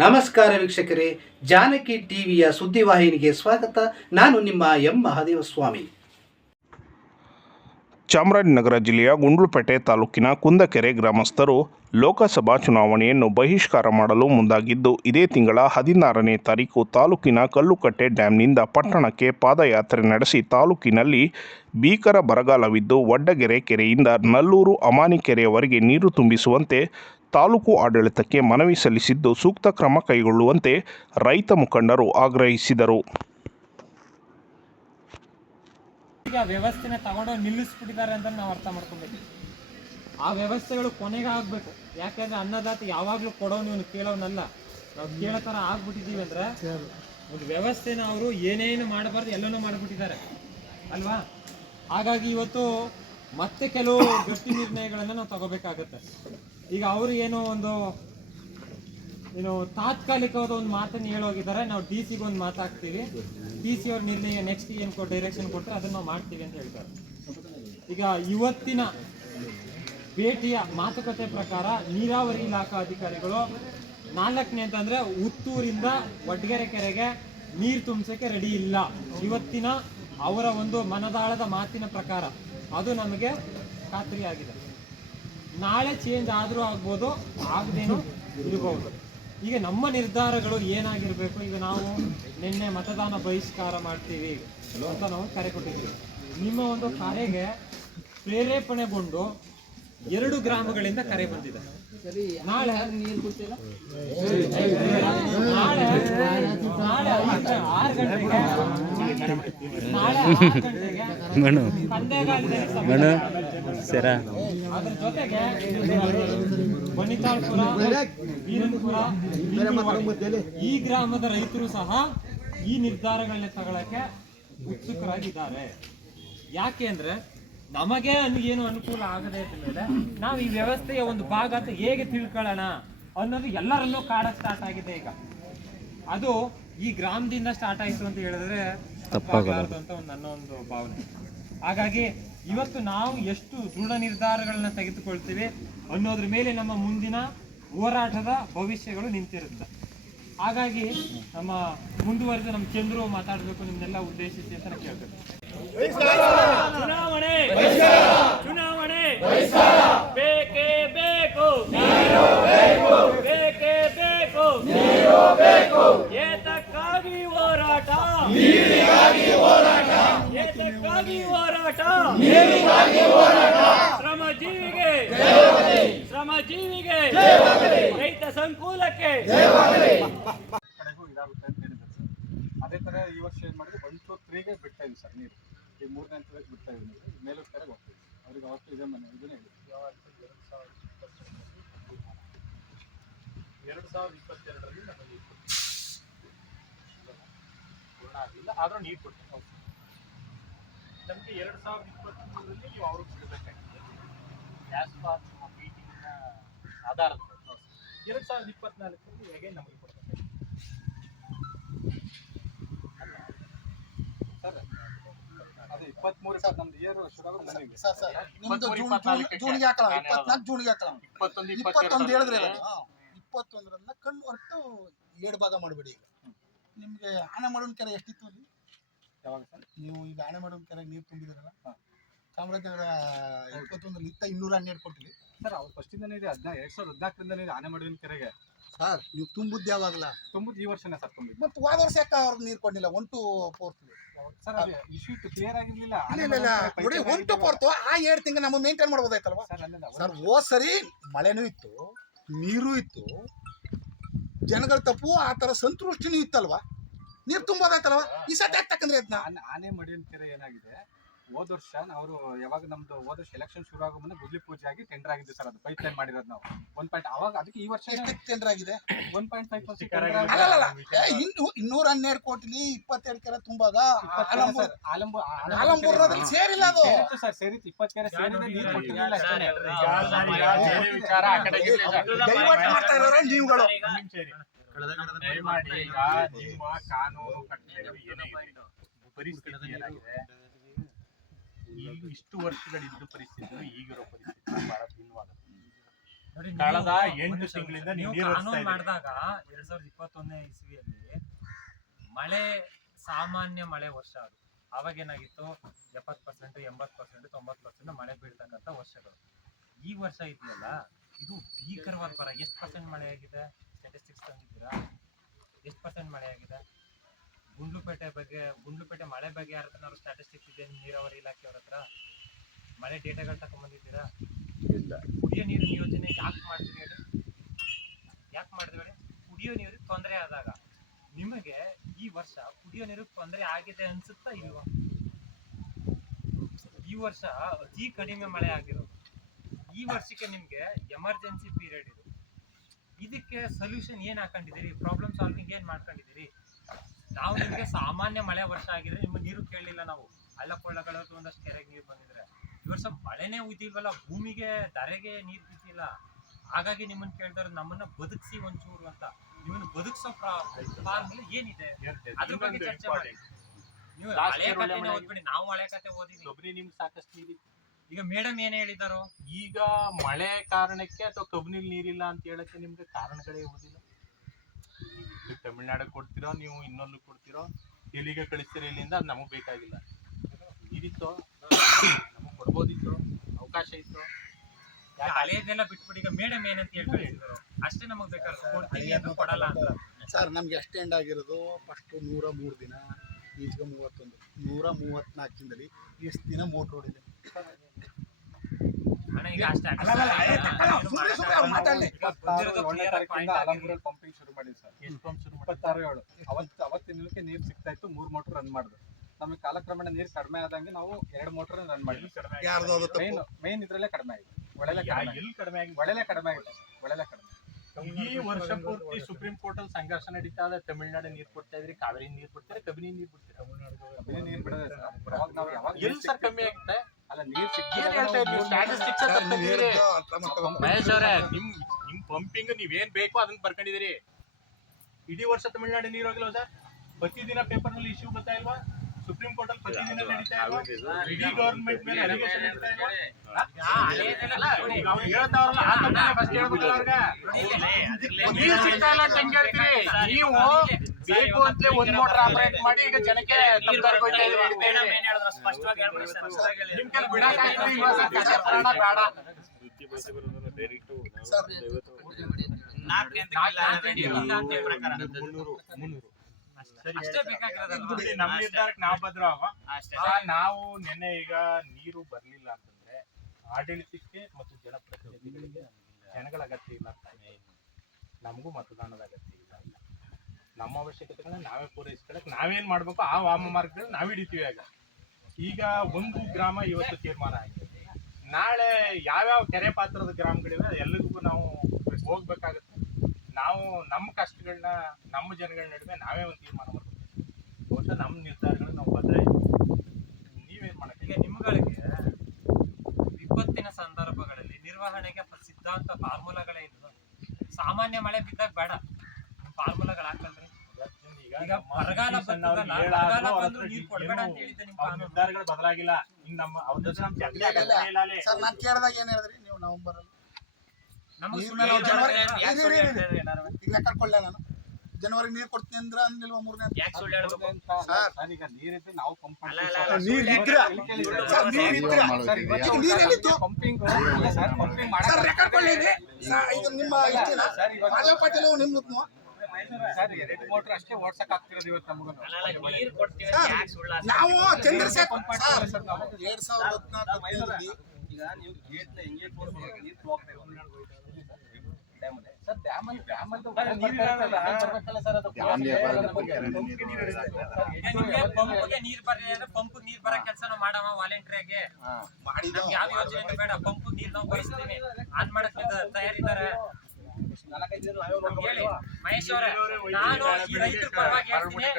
ನಮಸ್ಕಾರ ವೀಕ್ಷಕರೇ, ಜಾನಕಿ ಟಿವಿಯ ಸುದ್ದಿವಾಹಿನಿಗೆ ಸ್ವಾಗತ. ನಾನು ನಿಮ್ಮ ಎಂ. ಮಹಾದೇವ ಸ್ವಾಮಿ ಚಾಮರಾಜನಗರ ಜಿಲ್ಲೆಯ ಗುಂಡ್ಲುಪೇಟೆ ತಾಲೂಕಿನ ಕುಂದಕೆರೆ ಗ್ರಾಮಸ್ಥರು ಲೋಕಸಭಾ ಚುನಾವಣೆಯನ್ನು ಬಹಿಷ್ಕಾರ ಮಾಡಲು ಮುಂದಾಗಿದ್ದು, ಇದೇ ತಿಂಗಳ ಹದಿನಾರನೇ ತಾರೀಕು ತಾಲೂಕಿನ ಕಲ್ಲುಕಟ್ಟೆ ಡ್ಯಾಂನಿಂದ ಪಟ್ಟಣಕ್ಕೆ ಪಾದಯಾತ್ರೆ ನಡೆಸಿ ತಾಲೂಕಿನಲ್ಲಿ ಭೀಕರ ಬರಗಾಲವಿದ್ದು, ವಡ್ಡಗೆರೆ ಕೆರೆಯಿಂದ ನಲ್ಲೂರು ಅಮಾನಿಕೆರೆಯವರೆಗೆ ನೀರು ತುಂಬಿಸುವಂತೆ ತಾಲೂಕು ಆಡಳಿತಕ್ಕೆ ಮನವಿ ಸಲ್ಲಿಸಿದ್ದು ಸೂಕ್ತ ಕ್ರಮ ಕೈಗೊಳ್ಳುವಂತೆ ರೈತ ಮುಖಂಡರು ಆಗ್ರಹಿಸಿದರು. ಈಗ ವ್ಯವಸ್ಥೆನ ತಗೊಂಡು ನಿಲ್ಲಿಸ್ಬಿಟ್ಟಿದ್ದಾರೆ ಅಂತ ನಾವು ಅರ್ಥ ಮಾಡ್ಕೊಬೇಕು. ಆ ವ್ಯವಸ್ಥೆಗಳು ಕೊನೆಗೆ ಆಗಬೇಕು. ಯಾಕೆಂದ್ರೆ ಅನ್ನದಾತ ಯಾವಾಗಲೂ ಇವನು, ಕೇಳೋನಲ್ಲ. ನಾವು ಕೇಳೋ ಥರ ಆಗ್ಬಿಟ್ಟಿದೀವಿ ಅಂದ್ರೆ ಒಂದು ವ್ಯವಸ್ಥೆನ ಅವರು ಏನೇನು ಮಾಡಬಾರ್ದು ಎಲ್ಲನೂ ಮಾಡಿಬಿಟ್ಟಿದ್ದಾರೆ. ಅಲ್ವಾ? ಹಾಗಾಗಿ ಇವತ್ತು ಮತ್ತೆ ಕೆಲವು ಗಟ್ಟಿ ನಿರ್ಣಯಗಳನ್ನು ನಾವು ತಗೋಬೇಕಾಗತ್ತೆ. ಈಗ ಅವರು ಏನೋ ಒಂದು, ಏನು ತಾತ್ಕಾಲಿಕವಾದ ಒಂದು ಮಾತನ್ನು ಹೇಳೋಗಿದ್ದಾರೆ ನಾವು ಡಿ ಸಿಗೆ ಒಂದು ಮಾತಾಡ್ತೀವಿ. ಡಿ ಸಿ ಅವ್ರ ನಿರ್ಣಯ ನೆಕ್ಸ್ಟ್ ಏನು ಕೊಟ್ಟು ಡೈರೆಕ್ಷನ್ ಕೊಟ್ಟರೆ ಅದನ್ನು ನಾವು ಮಾಡ್ತೀವಿ ಅಂತ ಹೇಳ್ತಾರೆ. ಈಗ ಇವತ್ತಿನ ಭೇಟಿಯ ಮಾತುಕತೆ ಪ್ರಕಾರ ನೀರಾವರಿ ಇಲಾಖಾ ಅಧಿಕಾರಿಗಳು ನಾಲ್ಕನೇ ಅಂತಂದ್ರೆ ಉತ್ತೂರಿಂದ ವಡ್ಗೆರೆ ಕೆರೆಗೆ ನೀರು ತುಂಬಿಸೋಕೆ ರೆಡಿ ಇಲ್ಲ. ಇವತ್ತಿನ ಅವರ ಒಂದು ಮನದಾಳದ ಮಾತಿನ ಪ್ರಕಾರ ಅದು ನಮಗೆ ಖಾತ್ರಿಯಾಗಿದೆ. ನಾಳೆ ಚೇಂಜ್ ಆದರೂ ಆಗ್ಬೋದು ಆಗದೇನು ಇರಬಹುದು ಈಗ ನಮ್ಮ ನಿರ್ಧಾರಗಳು ಏನಾಗಿರಬೇಕು? ಈಗ ನಾವು ನಿನ್ನೆ ಮತದಾನ ಬಹಿಷ್ಕಾರ ಮಾಡ್ತೀವಿ ಅಂತ ನಾವು ಕರೆ ಕೊಟ್ಟಿದ್ದೀವಿ. ನಿಮ್ಮ ಒಂದು ಕರೆಗೆ ಪ್ರೇರೇಪಣೆಗೊಂಡು ಎರಡು ಗ್ರಾಮಗಳಿಂದ ಕರೆ ಬಂದಿದೆ. ನಾಳೆ ನಾಳೆ ನಾಳೆ ಆರು ಗಂಟೆಗೆ ಅದ್ರ ಜೊತೆಗೆ ಬನಿತಾಳ್ಪುರ ವೀರನ್ಪುರ ಬಿಂದಿವಾಡಿ, ಈ ಗ್ರಾಮದ ರೈತರು ಸಹ ಈ ನಿರ್ಧಾರಗಳನ್ನ ತಗೊಳಕ್ಕೆ ಉತ್ಸುಕರಾಗಿದ್ದಾರೆ. ಯಾಕೆ ಅಂದ್ರೆ ನಮಗೆ ಏನು ಅನುಕೂಲ ಆಗದೆ ಇದ್ದ ಮೇಲೆ ನಾವು ಈ ವ್ಯವಸ್ಥೆಯ ಒಂದು ಭಾಗ ಅಂತ ಹೇಗೆ ತಿಳ್ಕೊಳ್ಳೋಣ ಅನ್ನೋದು ಎಲ್ಲರಲ್ಲೂ ಕಾಡಕ್ ಸ್ಟಾರ್ಟ್ ಆಗಿದೆ ಈಗ. ಅದು ಈ ಗ್ರಾಮದಿಂದ ಸ್ಟಾರ್ಟ್ ಆಯ್ತು ಅಂತ ಹೇಳಿದ್ರೆ ತಪ್ಪಾಗಲಾರ್ದು ಅಂತ ಒಂದು ನನ್ನ ಒಂದು ಭಾವನೆ. ಹಾಗಾಗಿ ಇವತ್ತು ನಾವು ಎಷ್ಟು ದೃಢ ನಿರ್ಧಾರಗಳನ್ನ ತೆಗೆದುಕೊಳ್ತೇವೆ ಅನ್ನೋದ್ರ ಮೇಲೆ ನಮ್ಮ ಮುಂದಿನ ಹೋರಾಟದ ಭವಿಷ್ಯಗಳು ನಿಂತಿರುತ್ತೆ. ಹಾಗಾಗಿ ನಮ್ಮ ಮುಂದುವರೆದ ನಮ್ಮ ಚಂದ್ರು ಮಾತಾಡಬೇಕು ನಿಮ್ನೆಲ್ಲ ಉದ್ದೇಶಿಸಿ ಅಂತ ನಾನು ಕೇಳ್ತೇನೆ. ಚುನಾವಣೆ! ಚುನಾವಣೆ! ಬೇಕೇ ಬೇಕು! ಬೇಕೇ ಬೇಕು! ಹೋರಾಟ ಏತಕ್ಕಾಗಿ ಹೋರಾಟ ಶ್ರಮ ಜೀವಿಗೆ ಶ್ರಮ ಜೀವಿಗೆ ರೈತ ಸಂಕೂಲಕ್ಕೆ ಕಡೆಗೂ ಇದಾಗುತ್ತೆ ಅಂತ ಹೇಳಿದ್ರು ಅದೇ ಥರ ಈ ವರ್ಷ ಏನು ಮಾಡಿದ್ರೆ? ಒನ್ ಟು ತ್ರೀಗೆ ಬಿಡ್ತಾ ಇದ್ವಿ ಸರ್ ನೀರು. ಈ ಮೂರನೇ ಹಂತದಾಗ ಬಿಡ್ತಾ ಇದ್ವಿ ನೀರು. ಮೇಲೂ ಕೆರೆಗೆ ಹೋಗ್ತೀವಿ ಅವ್ರಿಗೆ ಅವತ್ತು ಇದೆ ಮನೆ. ಇದನ್ನೇ ಹೇಳಿ. ಎರಡು ಸಾವಿರದ ಇಪ್ಪತ್ತೆರಡರಲ್ಲಿ ನಮಗೆ ಪೂರ್ಣ ಆಗಿಲ್ಲ. ಆದರೂ ನೀರು ಕೊಟ್ಟು ನಮಗೆ ಎರಡು ಸಾವಿರದ ಇಪ್ಪತ್ತ್ಮೂರರಲ್ಲಿ ನೀವು ಅವ್ರಿಗೆ ಬಿಡಬೇಕಾಗಿದೆ ಗ್ಯಾಸ್ ಫಾರ್ ಮೀಟಿಂಗಿನ ಆಧಾರದ. ಎರಡು ಸಾವಿರದ ಇಪ್ಪತ್ನಾಲ್ಕರಲ್ಲಿ ಹೇಗೆ ನಮಗೆ ಕೊಡಬೇಕಾಗಿದೆ ಸರ್ ಅದು ಇಪ್ಪತ್ಮೂರು ಸರ್ ನಮ್ದು ಇಯರ್ ಸರ್ ಸರ್ ನಿಮ್ದು ಜೂನ್ ಜೂನ್ ಜೂನ್ಗೆ ಹಾಕಲ್ಲ ಇಪ್ಪತ್ನಾಲ್ಕು ಜೂನ್ಗೆ ಹಾಕಲ್ಲ. ಇಪ್ಪತ್ತೊಂದು ಇಪ್ಪತ್ತೊಂದು ಹೇಳಿದ್ರೆ ಇಪ್ಪತ್ತೆರಡು ಇಪ್ಪತ್ತೊಂದರನ್ನ ಕಣ್ಣು ಹೊರಟು ಎರಡು ಭಾಗ ಮಾಡಬೇಡಿ ಈಗ. ನಿಮ್ಗೆ ಆನೆ ಮಾಡೋನ್ ಕೆರೆ ಎಷ್ಟಿತ್ತು ಅಲ್ಲಿ? ಯಾವಾಗ ಸರ್? ನೀವು ಈಗ ಆನೆ ಮಾಡೋನ್ ಕೆರೆ ನೀರು ತುಂಬಿದಿರಲ್ಲ. ಚಾಮರಾಜನಗರ ಇಪ್ಪತ್ತೊಂದ್ರಲ್ಲಿ ಇತ್ತ ಇನ್ನೂರ ಹನ್ನೆರಡು ಕೊಟ್ಟಿವಿ ಸರ್ ಅವ್ರು ಫಸ್ಟಿಂದನೇ ಇದೆ ಹದಿನಾ ಎರಡು ಸಾವಿರದ ಹದಿನಾಲ್ಕರಿಂದನೇ ಇದೆ ಆನೆ ಮಾಡಿದ ಕೆರೆಗೆ. ಸರ್ ನೀವು ತುಂಬುದು ಯಾವಾಗಲ? ತುಂಬುದು ಈ ವರ್ಷನೇ ಸರ್ ತುಂಬಿದ್ದು. ಮತ್ತೆ ಹೋದ ವರ್ಷ ಯಾಕೆ ಅವ್ರಿಗೆ ನೀರು ಕೊಡಲಿಲ್ಲ? ಒನ್ ಟು ಫೋರ್ತ್ ಸರ್ ಅದು ಇಶ್ಯೂ ಕ್ಲಿಯರ್ ಆಗಿರ್ಲಿಲ್ಲ. ಇಲ್ಲ ಇಲ್ಲ ಇಲ್ಲ. ನೋಡಿ ಒನ್ ಟು ಫೋರ್ತ್ ಆ ಎರಡು ತಿಂಗಳು ನಮ್ಮ ಮೇಂಟೈನ್ ಮಾಡ್ಬೋದಾಯ್ತಲ್ವಾ? ಸರ್ ಅಲ್ಲಿಂದ ಸರ್ ಹೋದ್ ಸರಿ ಮಳೆನೂ ಇತ್ತು ನೀರು ಇತ್ತು ಜನಗಳ ತಪ್ಪು ಆ ಥರ ಸಂತೃಷ್ಟಿನೂ ಇತ್ತಲ್ವಾ? ನೀರು ತುಂಬೋದಾಯ್ತಲ್ವಾ? ಈ ಸಟ್ ಯಾಕೆ ಅದನ್ನ ಆನೆ ಆನೆ ಮಡಿಯನ್ ಕೆರೆ ಏನಾಗಿದೆ ಹೋದ ವರ್ಷ ಅವರು ಯಾವಾಗ ನಮ್ದು ಹೋದ ವರ್ಷ ಎಲೆಕ್ಷನ್ ಶುರು ಆಗೋ ಮುಂದೆ ಗುದ್ಲಿ ಪೂಜೆ ಆಗಿ ಟೆಂಡರ್ ಆಗಿದೆ ಸರ್ ಅದು ಪೈಪ್ ಲೈನ್ ಮಾಡಿರೋದು ನಾವು ಒನ್ ಪಾಯಿಂಟ್ ಅವಾಗ ಅದಕ್ಕೆ ಈ ವರ್ಷ ಟೆಂಡರ್ ಆಗಿದೆ ಒನ್ ಪಾಯಿಂಟ್ ಫೈವ್ ಪರ್ಸೆಂಟ್ ಇನ್ನು ಇನ್ನೂರ ಹನ್ನೆರಡು ಕೋಟಿಲಿ ಇಪ್ಪತ್ತೆರಡು ಕೆರೆ ತುಂಬಾಗ ಆಲಂಬೂರ್ ಆಲಂಬೂರ್ನಲ್ಲಿ ಸೇರಿಲ್ಲ ಅದು ಸರ್ ಸೇರಿತ್ತು ಇಪ್ಪತ್ತು ಕೆರೆ ಸೇರಿದೆ ನೀರು ಕೊಟ್ಟಿರಲಿಲ್ಲ ಅಷ್ಟೇ ದಯಮಾಡಿ ಮಾಡ್ತಾ ಇರೋರೆ ನೀವುಗಳು ದಯಮಾಡಿ ಈಗ ನಿಮ್ಮ ಕಾನೂನು ಕಟ್ಟಲೆಗಳು ಏನೇ ಪರಿಸ್ಥಿತಿ ಏನಾಗಿದೆ ಇಷ್ಟು ವರ್ಷಗಳಿದ್ದು ಪರಿಸ್ಥಿತಿ ಈಗಿರೋ ಪರಿಸ್ಥಿತಿ ಬಹಳ ಭಿನ್ನವಾಗುತ್ತೆ ನೋಡಿ, ಕಳೆದ ಎಂಟು ಒಂದು ತಿಂಗಳಿಂದ ನೀವು ನೀವು ನೀರು ಹರಿಸ್ತಾ ಕಾನೂನು ಇದ್ದೀರಿ. ಮಾಡಿದಾಗ ಎರಡ್ ಸಾವಿರದ ಇಪ್ಪತ್ತೊಂದನೇ ಇಸ್ವಿಯಲ್ಲಿ ಮಳೆ ಸಾಮಾನ್ಯ ಮಳೆ ವರ್ಷ ಅದು. ಅವಾಗ ಏನಾಗಿತ್ತು? ಎಪ್ಪತ್ ಪರ್ಸೆಂಟ್ ಎಂಬತ್ ಪರ್ಸೆಂಟ್ ತೊಂಬತ್ ಪರ್ಸೆಂಟ್ ಮಳೆ ಬೀಳ್ತಕ್ಕಂತ ವರ್ಷಗಳು. ಈ ವರ್ಷ ಇದೆಯಲ್ಲ ಇದು ಭೀಕರವಾದ ಬರ ಎಷ್ಟು ಪರ್ಸೆಂಟ್ ಮಳೆ ಆಗಿದೆ? ಸ್ಟ್ಯಾಟಿಸ್ಟಿಕ್ಸ್ ತಂದಿದ್ದೀರಾ? ಎಷ್ಟು ಪರ್ಸೆಂಟ್ ಮಳೆ ಆಗಿದೆ? ಗುಂಡ್ಲುಪೇಟೆ ಬಗ್ಗೆ ಗುಂಡ್ಲುಪೇಟೆ ಮಳೆ ಬಗ್ಗೆ ಯಾರ ಹತ್ರ ಸ್ಟ್ಯಾಟಿಸ್ಟಿಕ್ಸ್ ಇದೆ ನೀರಾವರಿ ಇಲಾಖೆಯವ್ರ ಹತ್ರ? ಮಳೆ ಡೇಟಾಗಳು ತಗೊಂಡ್ಬಂದಿದ್ದೀರಾ ಕುಡಿಯೋ ನೀರಿನ ಯೋಜನೆ ಯಾಕೆ ಮಾಡ್ತೀವಿ ಹೇಳಿ? ಯಾಕೆ ಮಾಡಿದ್ವಿ ಹೇಳಿ? ಕುಡಿಯೋ ನೀರಿಗೆ ತೊಂದರೆ ಆದಾಗ ನಿಮಗೆ ಈ ವರ್ಷ ಕುಡಿಯೋ ನೀರಿಗೆ ತೊಂದರೆ ಆಗಿದೆ ಅನ್ಸುತ್ತಾ ಇಲ್ವಾ? ಈ ವರ್ಷ ಅತಿ ಕಡಿಮೆ ಮಳೆ ಆಗಿರೋದು. ಈ ವರ್ಷಕ್ಕೆ ನಿಮ್ಗೆ ಎಮರ್ಜೆನ್ಸಿ ಪೀರಿಯಡ್ ಇದು. ಇದಕ್ಕೆ ಸೊಲ್ಯೂಷನ್ ಏನ್ ಹಾಕೊಂಡಿದ್ದೀರಿ? ಪ್ರಾಬ್ಲಮ್ ಸಾಲ್ವಿಂಗ್ ಏನ್ ಮಾಡ್ಕೊಂಡಿದ್ದೀರಿ? ನಾವು ನಿಮ್ಗೆ ಸಾಮಾನ್ಯ ಮಳೆ ವರ್ಷ ಆಗಿದ್ರೆ ನಿಮ್ಮ ನೀರು ಕೇಳಲಿಲ್ಲ ನಾವು. ಹಳ್ಳ ಕೊಳ್ಳಗಳು ಒಂದಷ್ಟು ಕೆರೆಗೆ ನೀರು ಬಂದಿದ್ರೆ. ಈ ವರ್ಷ ಮಳೆನೇ ಉಯ್ದಿಲ್ವಲ್ಲ ಭೂಮಿಗೆ ಧರೆಗೆ ನೀರು ಬಿದ್ದಿಲ್ಲ. ಹಾಗಾಗಿ ನಿಮ್ಮನ್ನ ಕೇಳ್ತಾರೆ ನಮ್ಮನ್ನ ಬದುಕಿಸಿ ಒಂಚೂರು ಅಂತ. ನಿಮ್ಮನ್ನ ಬದುಕಿಸೋ ಫಾರ್ಮುಲಾ ಏನಿದೆ? ಅದ್ರ ಬಗ್ಗೆ ಚರ್ಚೆ ಮಾಡಿ. ನೀವು ಹಳೆ ಕಥೆನೇ ಓದ್ಬಿಡಿ ನಾವು ಹಳೆ ಕತೆ ಓದಿದ್ವಿ. ನಿಮ್ಗೆ ಸಾಕಷ್ಟು ನೀರಿತ್ತು ಈಗ ಮೇಡಮ್ ಏನ್ ಹೇಳಿದಾರೋ? ಈಗ ಮಳೆ ಕಾರಣಕ್ಕೆ ಅಥವಾ ಕಬ್ಬಿನಲ್ಲಿ ನೀರಿಲ್ಲ ಅಂತ ಹೇಳಕ್ಕೆ ನಿಮ್ಗೆ ಕಾರಣಗಳೇ ಇರುವುದಿಲ್ಲ. ಈಗ ತಮಿಳ್ನಾಡಿಗೆ ಕೊಡ್ತಿರೋ ನೀವು ಇನ್ನೊಂದು ಕೊಡ್ತೀರೋ ಎಲ್ಲಿಗೆ ಕಳಿಸ್ತೀರೋ ಇಲ್ಲಿಂದ ಅದು ನಮಗೆ ಬೇಕಾಗಿಲ್ಲ. ನೀರಿತ್ತು ನಮಗೆ ಕೊಡ್ಬೋದಿತ್ತು? ಅವಕಾಶ ಇತ್ತು? ಹಳೆಯದೆಲ್ಲ ಹಳೇದೆಲ್ಲ ಬಿಟ್ಬಿಟ್ಟು ಈಗ ಮೇಡಮ್ ಏನಂತ ಹೇಳ್ತಾರೆ ಅಷ್ಟೇ ನಮಗ್ ಕೊಡ್ತೀವಿ ಅಂತ ಕೊಡಲ್ಲ ಅಂತ. ಸರ್ ನಮ್ಗೆ ಎಷ್ಟು ಎಂಡ್ ಆಗಿರೋದು? ಫಸ್ಟು ನೂರ ಮೂರು ದಿನ ಈಗ ಮೂವತ್ತೊಂದು. ನೂರ ಮೂವತ್ನಾಲ್ಕಿಂದಲ್ಲಿ ಎಷ್ಟು ದಿನ ಮೋಟ್ರ್ ಪಂಪಿಂಗ್ ಶುರು ಮಾಡಿದ್ವಿ ಸರ್. ಎಷ್ಟು ಪಂಪ್ ಶುರು ಮಾಡಿ ಇಪ್ಪತ್ತಾರು ಏಳು. ಅವತ್ತು ಅವತ್ತಿನ ದಿನಕ್ಕೆ ನೀರು ಸಿಗ್ತಾ ಇತ್ತು ಮೂರು ಮೋಟರ್ ರನ್ ಮಾಡಿದ್ರು ನಮಗೆ ಕಾಲಕ್ರಮೇಣ ನೀರು ಕಡಿಮೆ ಆದಂಗೆ ನಾವು ಎರಡು ಮೋಟರ್ ರನ್ ಮಾಡಿದ್ವಿ. ಕಡಿಮೆ ಆಗಿದೆ. ಅದು ಮೇನ್ ತಪ್ಪು ಮೇನ್ ಇದ್ರಲ್ಲೇ ಕಡಿಮೆ ಆಗಿದೆ. ಒಳ್ಳೆ ಕಡಿಮೆ ಎಲ್ಲಿ ಕಡಿಮೆ ಆಗಿದೆ? ಒಳ್ಳೆಲೆ ಕಡಿಮೆ ಆಗಿದೆ ಒಳ್ಳೆ ಕಡಿಮೆ ಈ ವರ್ಷ ಪೂರ್ತಿ ಸುಪ್ರೀಂ ಕೋರ್ಟ್ ಅಲ್ಲಿ ಸಂಘರ್ಷ ನಡೀತಾ ಇದೆ. ತಮಿಳ್ನಾಡು ನೀರ್ ಕೊಡ್ತಾ ಇದ್ರಿ ಕಾವೇರಿ ನೀರ್ ಕೊಡ್ತಾರೆ ಕಬಿನಿ ನೀರ್ ಬಿಡ್ತಾರೆ? ಕಬಿನಿ ನೀರು ಬಿಡೋದೇ ಸರ್. ಅವಾಗ ನಾವು ಯಾವಾಗ ಎಲ್ಲಿ ಸರ್ ಕಮ್ಮಿ ಆಗುತ್ತೆ ಮಹೇಶ್ ಅವರೇ ನಿಮ್ ನಿಮ್ ಪಂಪಿಂಗ್ ನೀವೇನ್ ಬೇಕೋ ಅದನ್ನ ಬರ್ಕೊಂಡಿದ್ದೀರಿ. ಇಡೀ ವರ್ಷ ತಮಿಳ್ನಾಡು ನೀರು ಹೋಗಿಲ್ವಾ ಸರ್? ಪ್ರತಿದಿನ ಪೇಪರ್ನಲ್ಲಿ ಇಶ್ಯೂ ಬರ್ತಾ ಇಲ್ವಾ? ಸುಪ್ರೀಂ ಕೋರ್ಟ್ ಅಲ್ಲಿ ಪ್ರತಿದಿನ ನಡೀತಾ ಇದೆ ಇಡೀ ಗವರ್ನಮೆಂಟ್ ಮೇಲೆ ಅಲಿಗೇಷನ್ ಹೇಳ್ತಾವ್ರಲ್ಲ ಆ ತಪ್ಪನ್ನೇ first ಹೇಳ್ಬೇಕಲ್ಲ ಅವ್ರಿಗೆ. ನೀರ್ ಸಿಗ್ತಾ ಇಲ್ಲ ಅಂತ ಹೆಂಗ್ ಹೇಳ್ತೀರಿ. ನೀವು ಬೇಕು ಅಂತ ಒಂದ್ ಮೋಟರ್ ಆಪರೇಟ್ ಮಾಡಿ ಈಗ ಜನಕ್ಕೆ. ನಿಮ್ ಕೆಲ ಬಿಡಕ್ ಆಗ್ತದೆ ಪ್ರಾಣ ಬೇಡ. ಸರ್, ಇಲ್ಲ ಅಂತ ಹೇಳ್ಬಿಡ್ತಾರೆ. ಅಷ್ಟೇ ಬೇಕಾಗಿರೋದು ಬಿಡಿ, ನಮ್ ನಿರ್ಧಾರಕ್ಕೆ ನಾವು ನಾವು ನೆನ್ನೆ ಈಗ ನೀರು ಬರ್ಲಿಲ್ಲ ಅಂತಂದ್ರೆ ಆಡಳಿತಕ್ಕೆ ಮತ್ತು ಜನಪ್ರತಿನಿಧಿಗಳಿಗೆ ಜನಗಳ ಅಗತ್ಯ ಇಲ್ಲ. ನಮಗೂ ಮತದಾನದ ಅಗತ್ಯ ಇಲ್ಲ ನಮ್ಮ ಅವಶ್ಯಕತೆಗಳನ್ನ ನಾವೇ ಪೂರೈಸ್ಕೊಳಕ್ ನಾವೇನ್ ಮಾಡ್ಬೇಕು? ಆ ವಾಮ ಮಾರ್ಗಗಳನ್ನ ನಾವ್ ಹಿಡಿತೀವಿ ಆಗ. ಈಗ ಒಂದು ಗ್ರಾಮ ಇವತ್ತು ತೀರ್ಮಾನ ಆಗಿದೆ. ನಾಳೆ ಯಾವ್ಯಾವ ಕೆರೆ ಪಾತ್ರದ ಗ್ರಾಮಗಳಿವೆ ಎಲ್ಲರಿಗೂ ನಾವು ಹೋಗ್ಬೇಕಾಗುತ್ತೆ. ನಾವು ನಮ್ಮ ಕಷ್ಟಗಳನ್ನ ನಮ್ಮ ಜನಗಳ ನಡುವೆ ನಾವೇ ಒಂದು ತೀರ್ಮಾನ ಮಾಡ್ಬೇಕು. ಬಹುಶಃ ನಮ್ಮ ನಿರ್ಧಾರಗಳನ್ನ ನಾವು ಬದಲಾಯಿ ನೀವೇನು ಮಾಡಕ್ಕೆ? ಈಗ ನಿಮ್ಗಳಿಗೆ ವಿಪತ್ತಿನ ಸಂದರ್ಭಗಳಲ್ಲಿ ನಿರ್ವಹಣೆಗೆ ಸಿದ್ಧಾಂತ ಫಾರ್ಮುಲಾಗಳೇ ಇದ್ದು ಸಾಮಾನ್ಯ ಮಳೆ ಬಿದ್ದಾಗ ಬೇಡ. ಫಾರ್ಮುಲಾಗಳು ಹಾಕಲ್ರಿ. ಈಗ ಬರಗಾಲ ಬರಗಾಲ ಬಂದ್ರು ನೀರ್ ಕೊಡ್ಬೇಡ ಅಂತ ಹೇಳಿದ್ದೆ ನಿಮ್ಮ ನಿರ್ಧಾರಗಳು ಬದಲಾಗಿಲ್ಲ. ಇನ್ನು ನಮ್ಮ ಅವ್ರ ಜೊತೆ ಚರ್ಚೆ. ಸರ್ ನಾನು ಕೇಳಿದಾಗ ಏನ್ ಹೇಳಿದ್ರಿ? ನೀವು ನವೆಂಬರ್ ಈಗ ನಾನು. ಜನವರಿ ನೀರು ಕೊಡ್ತೀನಿ ಅಂದ್ರ ಅಂದಿಲ್ವ ಮೂರನೇ ಸರ್. ರೆಕಾರ್ಡ್ ಕೊಳ್ಳಿರಿ ಇದು ನಿಮ್ಮ ಇಷ್ಟೇನಾ ಮಾಧವ ಪಾಟೀಲ್ ಅವ್ರು ಸರ್ ಎರಡು ಮೋಟರ್ ಅಷ್ಟೇ ಓಡ್ಸಕ್ ಆಗ್ತಿರೋದು ಇವತ್ತು ನಮಗೂ ಸರ್, ನಾವು ಚಂದ್ರಶೇಖರ್ ಸರ್ ಎರಡ್ ಸಾವಿರದ ಹದಿನಾಲ್ಕು ಈಗ ನೀವು ಗೇಟ್ ಹೆಂಗೆ ನೀರು ಪಂಪ್ಗೆ ನೀರ್ ಬರ್ಲಿ ಅಂದ್ರೆ ಪಂಪ್ ನೀರ್ ಬರೋ ಕೆಲಸ ಮಾಡವ ವಾಲಂಟ್ರಿಯಾಗೆ ಮಾಡಿದ ನಮ್ಗೆ ಯಾವ ಯೋಜನೆ ಬೇಡ. ಪಂಪ್ ನೀರ್ ನಾವು ಬಳಸ್ತೀವಿ ಆನ್ ಮಾಡಕ್ ತಯಾರಿದ್ದಾರೆ. ಹೇಳಿ ಮಹೇಶ್ ಅವರೇ ನಾನು ಈ ರೈತರ ಪರವಾಗಿ ಹೇಳ್ತೀನಿ.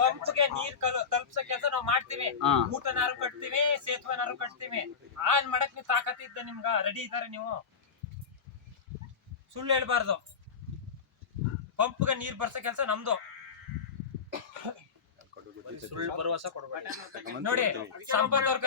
ಪಂಪ್ಗೆ ನೀರ್ ಕಲ್- ತಲುಪ್ಸೋ ಕೆಲಸ ನಾವು ಮಾಡ್ತೀವಿ. ಊಟನಾರು ಕಟ್ತೀವಿ ಸೇತುವೆನಾರು ಕಟ್ತೀವಿ. ಆನ್ ಮಾಡಕ್ ನೀವು ತಾಕತ್ತಿದ್ದ ನಿಮ್ಗ. ರೆಡಿ ಇದ್ದಾರೆ ನೀವು? ಸುಳ್ಳು ಹೇಳ್ಬಾರ್ದು. ಪಂಪ್ಗೆ ನೀರ್ ಬರ್ಸೋ ಕೆಲಸ ನಮ್ದು. ನೋಡಿ ಸಂಪತ್ ಅವ್ರ